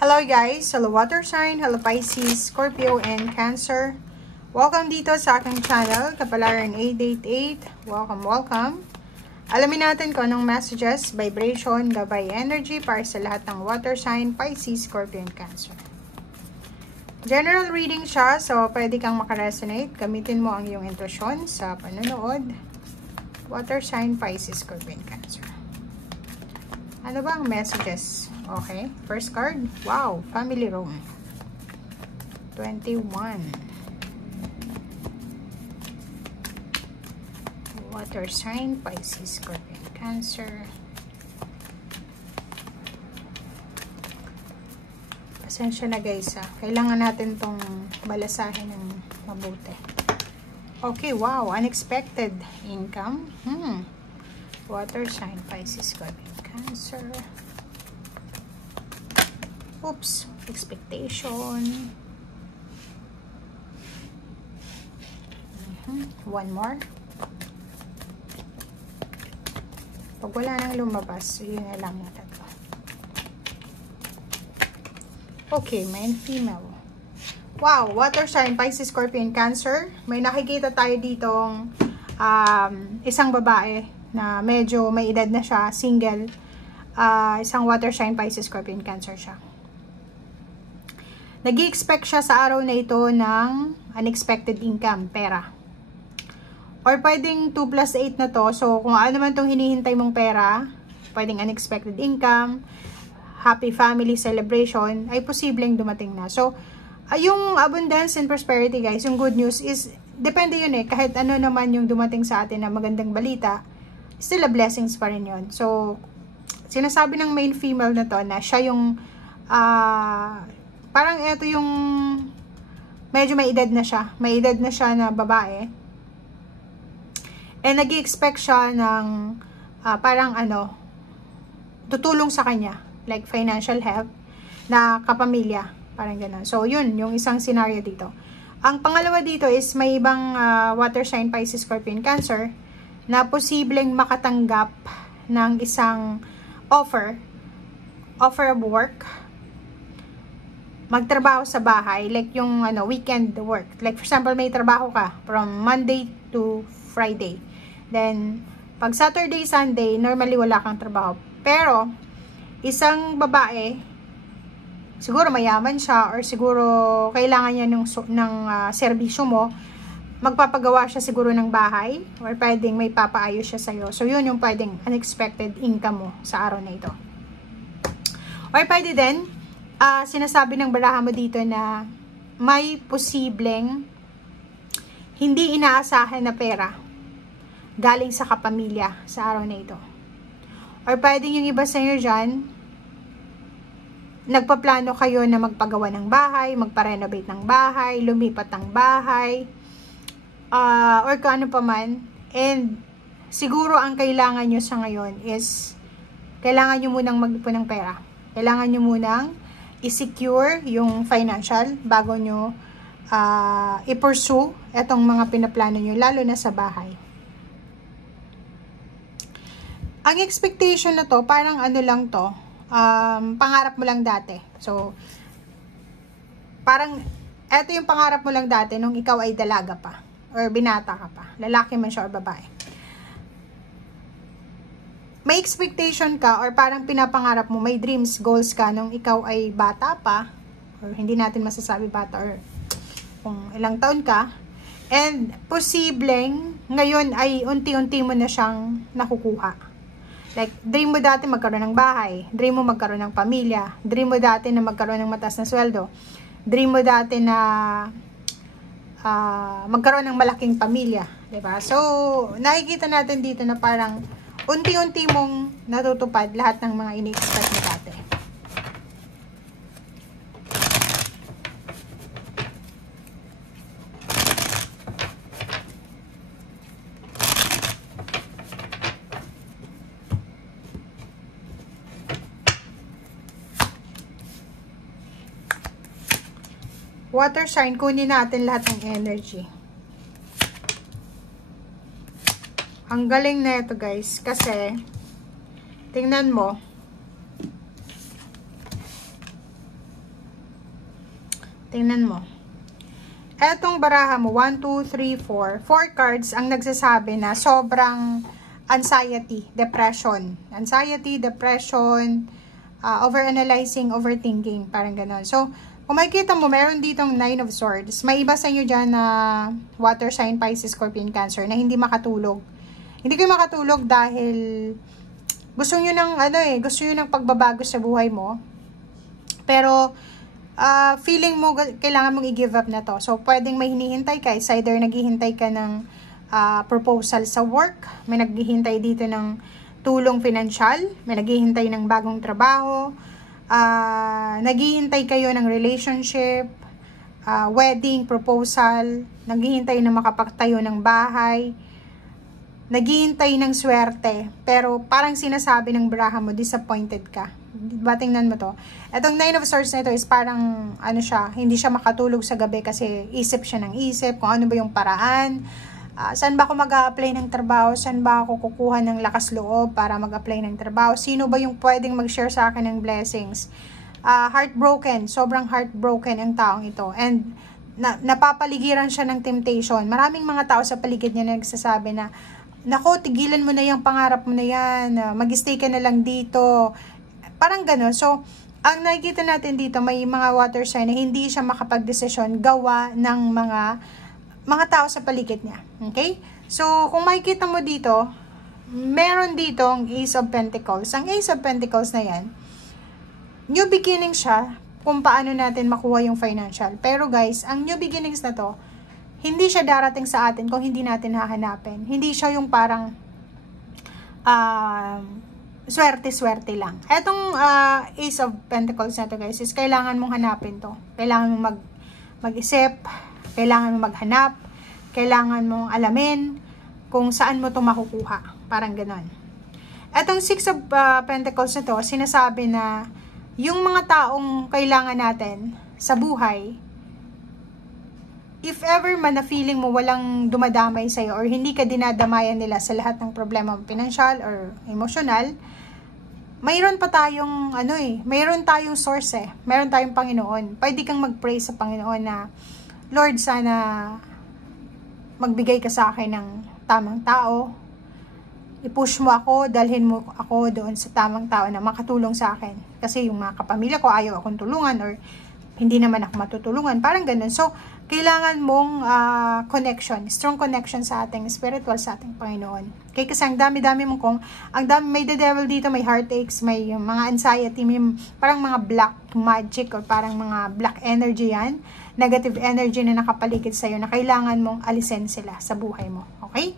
Hello guys! Hello water sign, hello Pisces, Scorpio, and Cancer. Welcome dito sa aking channel, Kapalaran 888. Welcome. Alamin natin kung anong messages, vibration, gabay energy para sa lahat ng water sign, Pisces, Scorpio, and Cancer. General reading siya, so pwede kang makaresonate. Gamitin mo ang iyong intuition sa panonood. Water sign, Pisces, Scorpio, and Cancer. Ano ba ang messages? Okay, first card. Wow, family room. 21. Water sign, Pisces, Scorpio, Cancer. Pasensya na guys ha. Kailangan natin tong balasahin ng mabuti. Okay, wow, unexpected income. Water sign, Pisces, Scorpio, Cancer. Oops, expectation. One more. Pag wala nang lumabas, yun na lang yung tatlo. Okay, male, female. Wow, water sign, Pisces, Scorpio, and Cancer. May nakikita tayo ditong isang babae na medyo may edad na siya, single. Isang water sign, Pisces, Scorpio, and Cancer siya. Nag-i-expect siya sa araw na ito ng unexpected income, pera. Or pwedeng 2 plus 8 na to. So, kung ano man itong hinihintay mong pera, pwedeng unexpected income, happy family celebration, ay posibleng dumating na. So, yung abundance and prosperity guys, yung good news is, depende yun eh. Kahit ano naman yung dumating sa atin na magandang balita, still a blessings pa rin yun. So, sinasabi ng main female na to na siya yung parang ito yung medyo may edad na siya. May edad na siya na babae. And nag-i-expect siya ng parang tutulong sa kanya. Like financial help na kapamilya. Parang gano'n. So, yun. Yung isang scenario dito. Ang pangalawa dito is may ibang water sign, Pisces, Scorpio, and Cancer na posibleng makatanggap ng isang offer of work, magtrabaho sa bahay, like yung weekend work. Like for example, may trabaho ka from Monday to Friday. Then, pag Saturday, Sunday, normally wala kang trabaho. Pero, isang babae, siguro mayaman siya or siguro kailangan niya ng serbisyo mo, magpapagawa siya siguro ng bahay or pwedeng may papaayos siya sa'yo. So, yun yung pwedeng unexpected income mo sa araw na ito. Or pwede din, sinasabi ng baraha mo dito na may posibleng hindi inaasahan na pera galing sa kapamilya sa araw na ito. Or pwedeng yung iba sa inyo dyan, nagpaplano kayo na magpagawa ng bahay, magpa-renovate ng bahay, lumipat ng bahay, or kung ano pa man. And siguro ang kailangan nyo sa ngayon is kailangan nyo munang mag-ipon ng pera. Kailangan nyo munang i-secure yung financial bago nyo i-pursue etong mga pinaplano nyo, lalo na sa bahay. Ang expectation na to, parang lang to, pangarap mo lang dati. So, parang eto yung pangarap mo lang dati nung ikaw ay dalaga pa or binata ka pa, lalaki man siya or babae. May expectation ka or parang pinapangarap mo, may dreams, goals ka nung ikaw ay bata pa or hindi natin masasabi bata or kung ilang taon ka, and posibleng ngayon ay unti-unti mo na siyang nakukuha. Like, dream mo dati magkaroon ng bahay, dream mo magkaroon ng pamilya, dream mo dati na magkaroon ng mataas na sweldo, dream mo dati na magkaroon ng malaking pamilya, diba? So, nakikita natin dito na parang unti-unti mong natutupad lahat ng mga ini-expect mo dati. Water sign, kunin natin lahat ng energy. Ang galing na ito guys, kasi tingnan mo, Tingnan mo. Etong baraha mo, 1, 2, 3, 4. 4 cards ang nagsasabi na sobrang anxiety, depression. Anxiety, depression, overanalyzing, overthinking, parang ganon. So, kung makikita mo, meron ditong 9 of Swords. May iba sa inyo dyan na water sign, Pisces, Scorpion, Cancer na hindi makatulog. Hindi kayo makatulog dahil gusto nyo ng, gusto nyo ng pagbabago sa buhay mo. Pero, feeling mo, kailangan mong i-give up na to. So, pwedeng may hinihintay ka. It's either naghihintay ka ng proposal sa work, may naghihintay dito ng tulong financial, may naghihintay ng bagong trabaho, naghihintay kayo ng relationship, wedding, proposal, naghihintay na makapagtayo ng bahay, naghihintay ng swerte, pero parang sinasabi ng baraha mo, disappointed ka. Diba, tingnan mo to. Etong 9 of Swords na ito is parang, hindi siya makatulog sa gabi kasi isip siya ng isip, kung ano ba yung paraan, saan ba ako mag-a-apply ng trabaho, saan ba ako kukuha ng lakas loob para mag-apply ng trabaho, sino ba yung pwedeng mag-share sa akin ng blessings. Heartbroken, sobrang heartbroken ang taong ito, and napapaligiran siya ng temptation. Maraming mga tao sa paligid niya na nagsasabi na, nako, tigilan mo na yung pangarap mo na yan, mag-stay ka na lang dito, parang gano'n. So, ang nakikita natin dito, may mga water sign na hindi siya makapag-desisyon gawa ng mga tao sa paligid niya. Okay? So, kung makikita mo dito, meron ditong Ace of Pentacles. Ang Ace of Pentacles na yan, new beginning siya kung paano natin makuha yung financial. Pero guys, ang new beginnings na to, hindi siya darating sa atin kung hindi natin hahanapin. Hindi siya yung parang swerte-swerte lang. Etong Ace of Pentacles na to guys, is kailangan mong hanapin to. Kailangan mong mag-isip, kailangan mong maghanap, kailangan mong alamin kung saan mo to makukuha. Parang ganon. Etong 6 of Pentacles na to, sinasabi na yung mga taong kailangan natin sa buhay, if ever man na feeling mo walang dumadamay sa'yo or hindi ka dinadamayan nila sa lahat ng problema mo, financial or emotional, mayroon pa tayong, mayroon tayong source mayroon tayong Panginoon. Pwede kang mag-pray sa Panginoon na, Lord, sana magbigay ka sa akin ng tamang tao, i-push mo ako, dalhin mo ako doon sa tamang tao na makatulong sa akin. Kasi yung mga kapamilya ko, ayaw akong tulungan or hindi naman ako matutulungan. Parang ganun. So, kailangan mong connection, strong connection sa ating spiritual, sa ating Panginoon. Okay, kasi ang dami-dami mong may the devil dito, may heartaches, may mga anxiety, may parang mga black magic or parang mga black energy yan, negative energy na nakapaligid sa'yo na kailangan mong alisin sila sa buhay mo. Okay?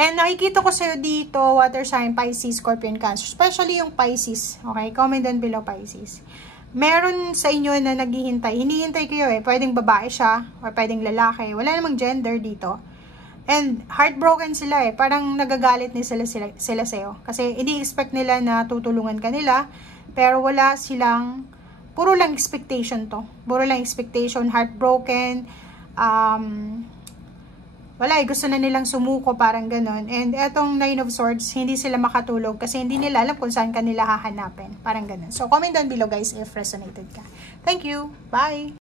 And nakikita ko sa'yo dito, water sign, Pisces, Scorpion, Cancer, especially yung Pisces. Okay, comment down below, Pisces. Meron sa inyo na naghihintay. Hinihintay kayo pwedeng babae siya or pwedeng lalaki. Wala namang gender dito. And heartbroken sila Parang nagagalit ni sila sa'yo. Kasi ini-expect nila na tutulungan ka nila. Pero wala silang, puro lang expectation to. Puro lang expectation, heartbroken. Wala gusto na nilang sumuko, parang ganon. And etong 9 of Swords, hindi sila makatulog kasi hindi nila alam kung saan kanila hahanapin. Parang ganon. So, comment down below guys if resonated ka. Thank you. Bye!